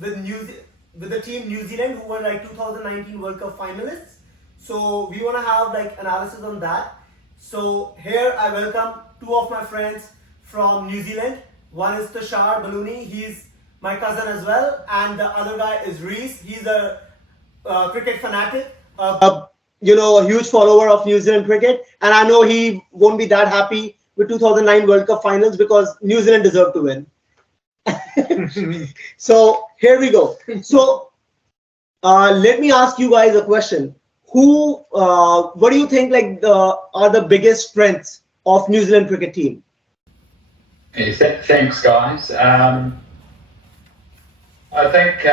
with with the team New Zealand, who were like 2019 World Cup finalists. So we want to have like analysis on that. So here I welcome two of my friends from New Zealand. One is Tushar Ballooni, he's my cousin as well, and the other guy is Reese. He's a cricket fanatic. A huge follower of New Zealand cricket, and I know he won't be that happy with 2009 World Cup finals because New Zealand deserved to win. So here we go. So let me ask you guys a question. What do you think like are the biggest strengths of New Zealand cricket team? Hey, thanks, guys. I think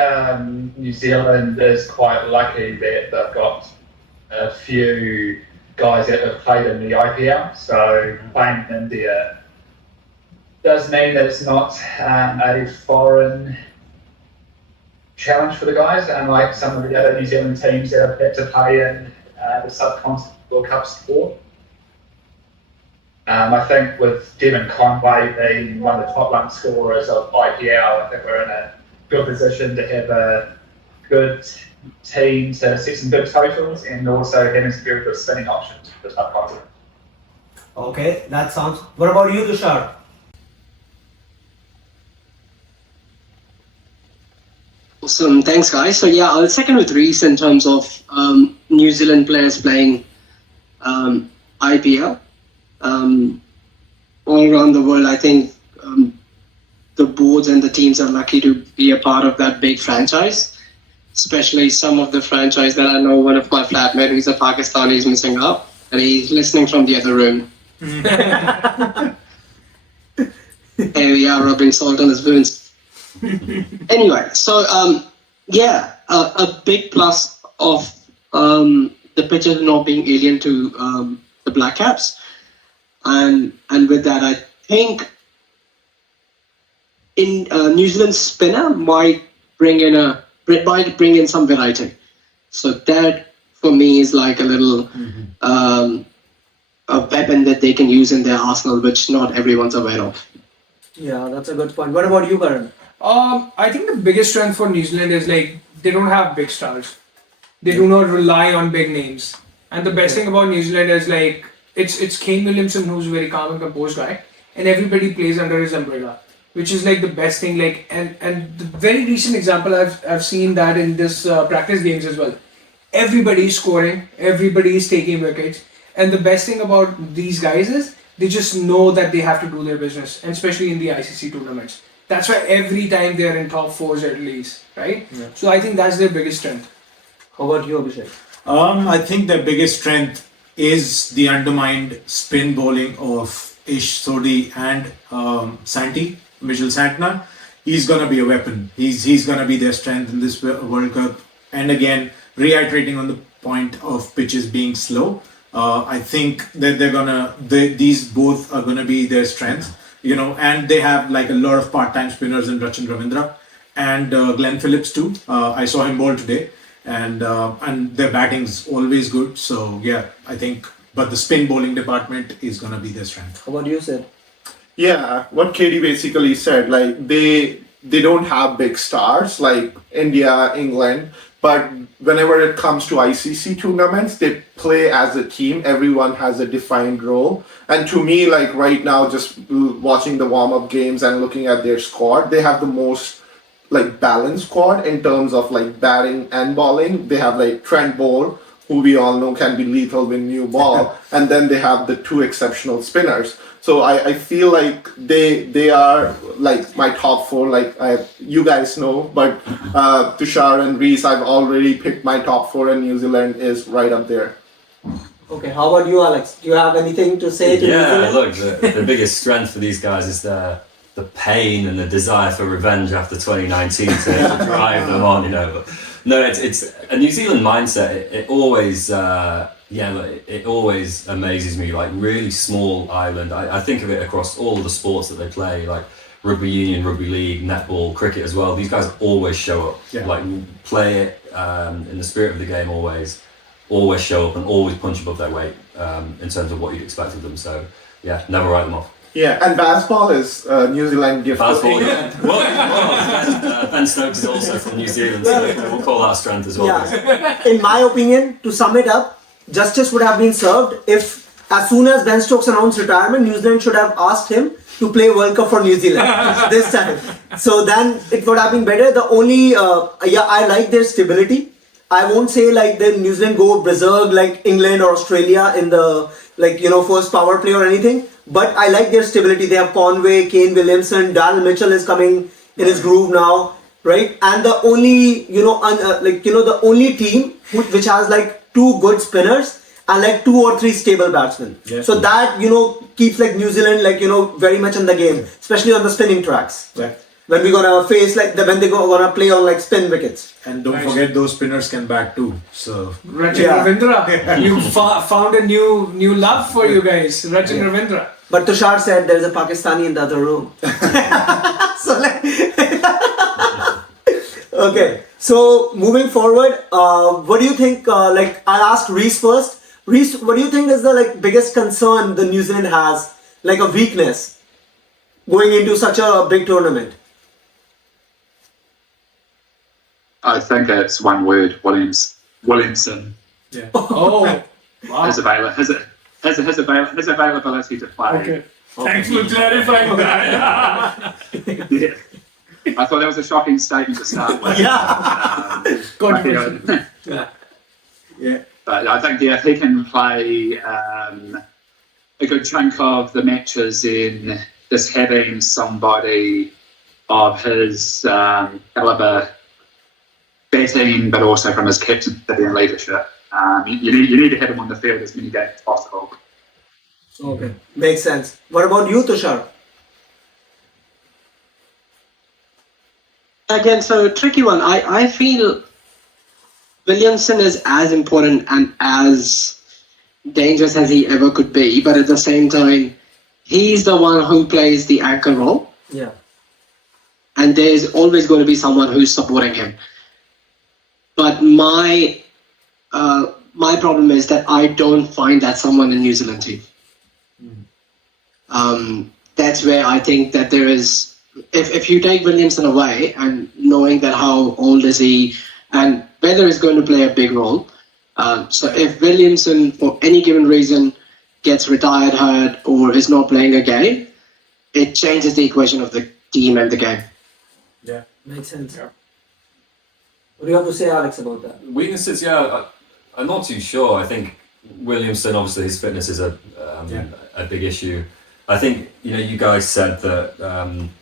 New Zealand is quite lucky that they've got a few guys that have played in the IPL. So playing in India does mean that it's not a foreign challenge for the guys, unlike some of the other New Zealand teams that have had to play in the Subcontinent World Cups before. I think with Devon Conway being one of the top run scorers of IPL, I think we're in a good position to have a good team to set some good totals and also having some very good spinning options for the subcontinent. Okay, that sounds. What about you, Tushar? Awesome, thanks guys. So yeah, I'll second with Reese in terms of New Zealand players playing IPL. All around the world, I think the boards and the teams are lucky to be a part of that big franchise. Especially some of the franchise that I know, one of my flatmates who's a Pakistani is missing out, and he's listening from the other room. Here we are rubbing salt on his wounds. Anyway, so a big plus of the pitches not being alien to the Black Caps, and with that, I think in New Zealand spinner might bring in some variety. So that for me is like a little a weapon that they can use in their arsenal, which not everyone's aware of. Yeah, that's a good point. What about you, Karan? I think the biggest strength for New Zealand is like they don't have big stars. They do not rely on big names. And the best thing about New Zealand is like it's Kane Williamson, who's a very calm and composed guy, and everybody plays under his umbrella, which is like the best thing. Like and the very recent example I've seen that in this practice games as well. Everybody's scoring, everybody's taking wickets, and the best thing about these guys is they just know that they have to do their business, and especially in the ICC tournaments. That's why every time they're in top fours at least, right? Yeah. So I think that's their biggest strength. How about you, Abhishek? I think their biggest strength is the undermined spin bowling of Ish Sodhi and Mitchell Santner. He's going to be a weapon. He's going to be their strength in this World Cup. And again, reiterating on the point of pitches being slow, I think that these both are going to be their strengths. And they have like a lot of part-time spinners in Rachin Ravindra and Glenn Phillips too. I saw him bowl today, and their batting's always good. So yeah, I think, but the spin bowling department is gonna be their strength. How about you, Sid? Yeah, what Katie basically said, like they don't have big stars like India, England, but whenever it comes to ICC tournaments, they play as a team. Everyone has a defined role. And to me, like right now, just watching the warm-up games and looking at their squad, they have the most like balanced squad in terms of like batting and bowling. They have like Trent Bolt, who we all know can be lethal with new ball, and then they have the two exceptional spinners. So I feel like they are like my top four. Like you guys know, but Tushar and Reese, I've already picked my top four, and New Zealand is right up there. Okay, how about you, Alex? Do you have anything to say to New Zealand? Look, the biggest strength for these guys is the pain and the desire for revenge after 2019 to drive them on, But no, it's a New Zealand mindset. It always. It always amazes me, like really small island. I think of it across all of the sports that they play, like rugby union, rugby league, netball, cricket as well. These guys always show up, like play it in the spirit of the game, always show up and always punch above their weight in terms of what you'd expect of them. So yeah, never write them off. Yeah, and baseball is New Zealand gift. Baseball, Ben Stokes is also from New Zealand, so we'll call that a strength as well. Yeah. In my opinion, to sum it up, justice would have been served if, as soon as Ben Stokes announced retirement, New Zealand should have asked him to play World Cup for New Zealand this time. So then it would have been better. The only, I like their stability. I won't say like the New Zealand go berserk like England or Australia in the first power play or anything. But I like their stability. They have Conway, Kane Williamson, Darryl Mitchell is coming in his groove now, right? And the only the only team which has like 2 good spinners and like 2 or 3 stable batsmen. Yeah. So that keeps like New Zealand very much in the game, especially on the spinning tracks. Yeah. When we're gonna face when they're gonna play on like spin wickets. And don't forget those spinners can bat too. So Rachin Yeah. Ravindra, you found a new love for you guys, Rachin Ravindra. But Tushar said there's a Pakistani in the other room. So okay. So moving forward, what do you think? I'll ask Reese first. Reese, what do you think is the biggest concern the New Zealand has, like a weakness, going into such a big tournament? I think it's one word: Williamson. Oh, wow. His availability to play. Okay. Thanks for clarifying that. Yeah. I thought that was a shocking statement to start with. Confirmation. yeah. But I think if he can play a good chunk of the matches in just having somebody of his caliber batting, but also from his captaincy and leadership, you need to have him on the field as many games as possible. Okay, makes sense. What about you, Tushar? Again, so tricky one. I feel Williamson is as important and as dangerous as he ever could be, but at the same time, he's the one who plays the anchor role. Yeah. And there's always going to be someone who's supporting him. But my problem is that I don't find that someone in New Zealand team. That's where I think that there is, if you take Williamson away and knowing that how old is he and weather is going to play a big role. So if Williamson for any given reason gets retired, hurt or is not playing a game, it changes the equation of the team and the game. Yeah. Makes sense. Yeah. What do you have to say, Alex, about that? Weaknesses, I'm not too sure. I think Williamson, obviously, his fitness is a big issue. I think you guys said that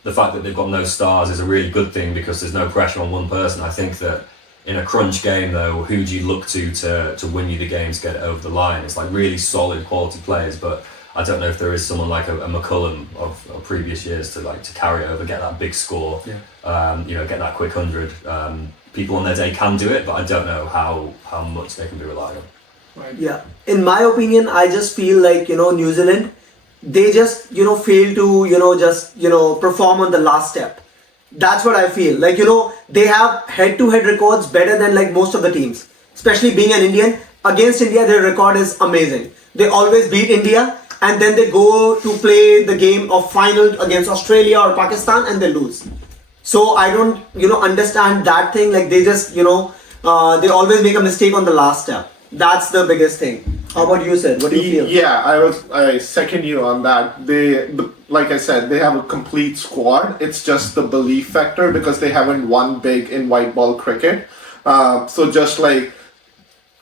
the fact that they've got no stars is a really good thing because there's no pressure on one person. I think that in a crunch game, though, who do you look to win you the game to get it over the line? It's like really solid quality players, but I don't know if there is someone like a McCullum of previous years to carry over, get that big score, get that quick 100. People on their day can do it, but I don't know how much they can be relied on. Right. Yeah. In my opinion, I just feel like, New Zealand, they just, fail to, perform on the last step. That's what I feel. They have head-to-head records better than most of the teams. Especially being an Indian. Against India, their record is amazing. They always beat India and then they go to play the game of final against Australia or Pakistan and they lose. So I don't, understand that thing. They just, they always make a mistake on the last step. That's the biggest thing. How about you, Sid? What do you feel? Yeah, I second you on that. Like I said, they have a complete squad. It's just the belief factor because they haven't won big in white ball cricket. So just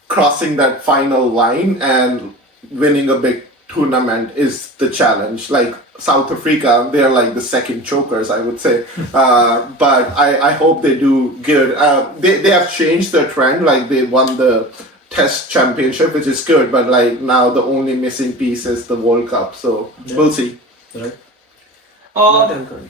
crossing that final line and winning a big tournament is the challenge. South Africa, they're the second chokers, I would say. But I hope they do good. They have changed their trend. They won the Test Championship, which is good. But now the only missing piece is the World Cup. So we'll see. Right.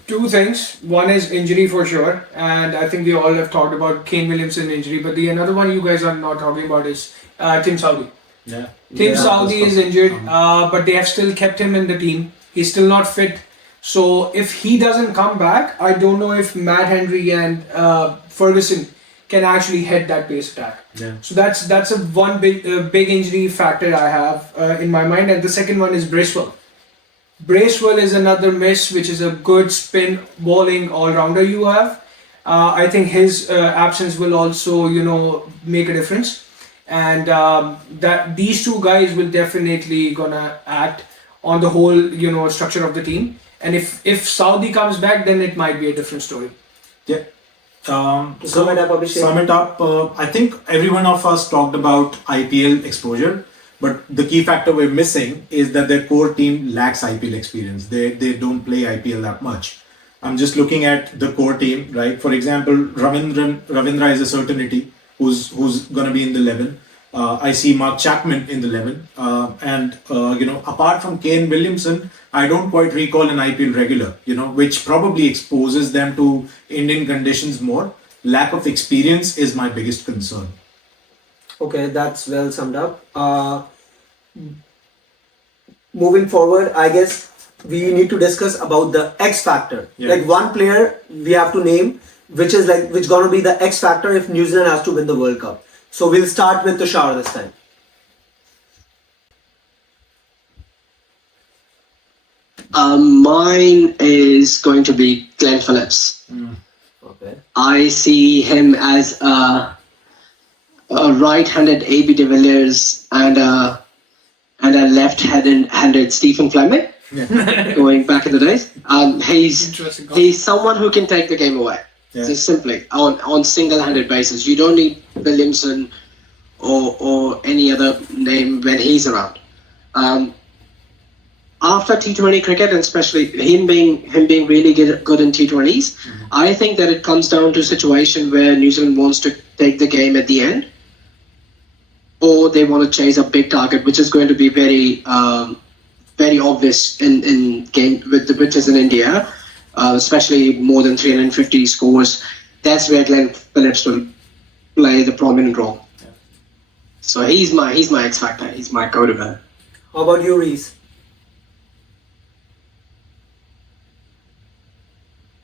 Two things. One is injury for sure, and I think we all have talked about Kane Williamson injury. But the another one you guys are not talking about is Tim Southee. Yeah. Tim Southee is injured, but they have still kept him in the team. He's still not fit. So if he doesn't come back, I don't know if Matt Henry and Ferguson can actually head that pace attack. Yeah. So that's a one big injury factor I have in my mind. And the second one is Bracewell. Bracewell is another miss, which is a good spin bowling all-rounder you have. I think his absence will also, make a difference. And that these two guys will definitely gonna act on the whole, structure of the team. And if Saudi comes back, then it might be a different story. Yeah. Sum it up, Abhishek. Sum it up. I think every one of us talked about IPL exposure, but the key factor we're missing is that their core team lacks IPL experience. They don't play IPL that much. I'm just looking at the core team, right? For example, Ravindra is a certainty who's going to be in the 11. I see Mark Chapman in the 11. And apart from Kane Williamson, I don't quite recall an IPL regular, which probably exposes them to Indian conditions more. Lack of experience is my biggest concern. Okay, that's well summed up. Moving forward, I guess we need to discuss about the X factor. Yeah. Like one player we have to name, which gonna be the X factor if New Zealand has to win the World Cup. So we'll start with Tushar this time. Mine is going to be Glenn Phillips. Okay. I see him as a right-handed AB de Villiers and a left-handed Stephen Fleming. Going back in the days, he's someone who can take the game away. Yeah. Just simply on single-handed basis. You don't need Williamson or any other name when he's around. After T20 cricket, and especially him being really good in T20s, I think that it comes down to a situation where New Zealand wants to take the game at the end, or they want to chase a big target, which is going to be very obvious in game with the pitches in India, especially more than 350 scores. That's where Glenn Phillips will play the prominent role. Yeah. So he's my X factor. He's my go-to man. How about you, Reese?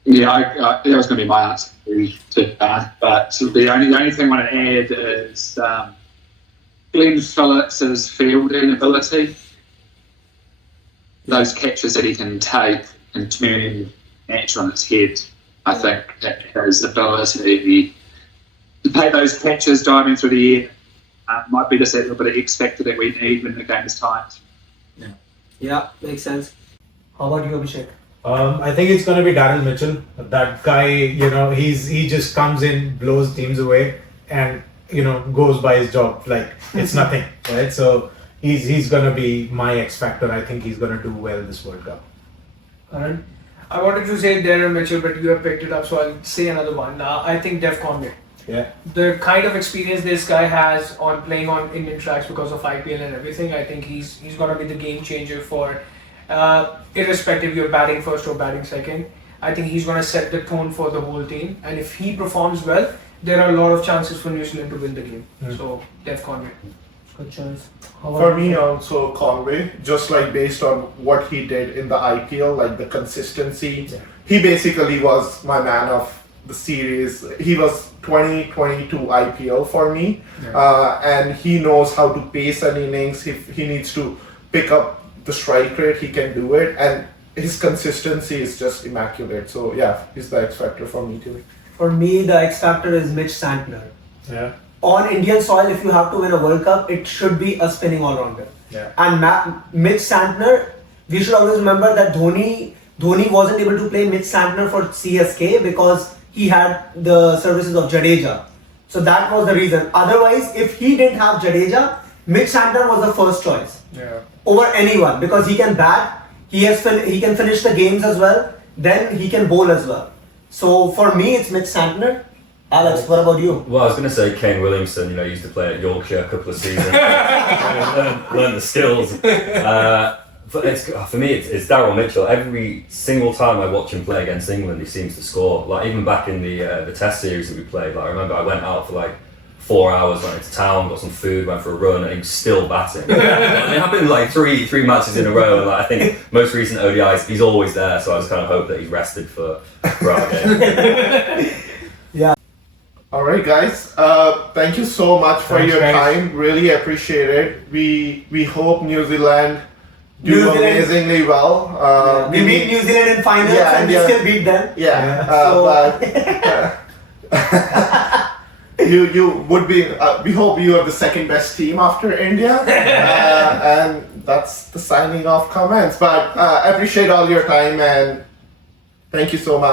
Yeah, that was going to be my answer to that. But the only thing I want to add is Glenn Phillips' fielding ability. Those catches that he can take and turn match on its head. I think that his ability to take those catches diving through the air might be just that little bit of X factor that we need when the game is tight. Yeah, makes sense. How about you, Abhishek? I think it's going to be Darryl Mitchell. That guy, he just comes in, blows teams away, and goes by his job like it's nothing, right? So he's going to be my X factor. I think he's going to do well this World Cup. Alright. I wanted to say Darren Mitchell, but you have picked it up, so I'll say another one. I think Dev Conway. Yeah. The kind of experience this guy has on playing on Indian tracks because of IPL and everything, I think he's going to be the game changer for irrespective you're batting first or batting second. I think he's going to set the tone for the whole team, and if he performs well, there are a lot of chances for New Zealand to win the game. So Dev Conway. Good choice. For me, also Conway, just like based on what he did in the IPL, like the consistency. Yeah. He basically was my man of the series. He was 2022 IPL for me, and he knows how to pace an innings. If he needs to pick up the strike rate, he can do it, and his consistency is just immaculate. So yeah, he's the X factor for me too. For me, the X factor is Mitch Santner. Yeah. On Indian soil, if you have to win a World Cup, it should be a spinning all-rounder. Yeah. And Mitch Santner, we should always remember that Dhoni wasn't able to play Mitch Santner for CSK because he had the services of Jadeja. So that was the reason. Otherwise, if he didn't have Jadeja, Mitch Santner was the first choice over anyone because he can bat, he can finish the games as well, then he can bowl as well. So for me, it's Mitch Santner. Alex, what about you? Well, I was going to say Kane Williamson. He used to play at Yorkshire a couple of seasons. learn the skills. But for me, it's Darryl Mitchell. Every single time I watch him play against England, he seems to score. Like even back in the Test series that we played, I remember I went out for like 4 hours, went into town, got some food, went for a run, and he was still batting. It happened like three matches in a row. And I think most recent ODIs, he's always there. So I just kind of hope that he's rested for our game. Yeah. All right, guys. Thank you so much for your time. Really appreciate it. We hope New Zealand New do Zealand- amazingly well. We beat New Zealand in finals Yeah, and we yeah. still beat them. Yeah, So- but you would be. We hope you are the second best team after India, and that's the signing off comments. But I appreciate all your time and thank you so much.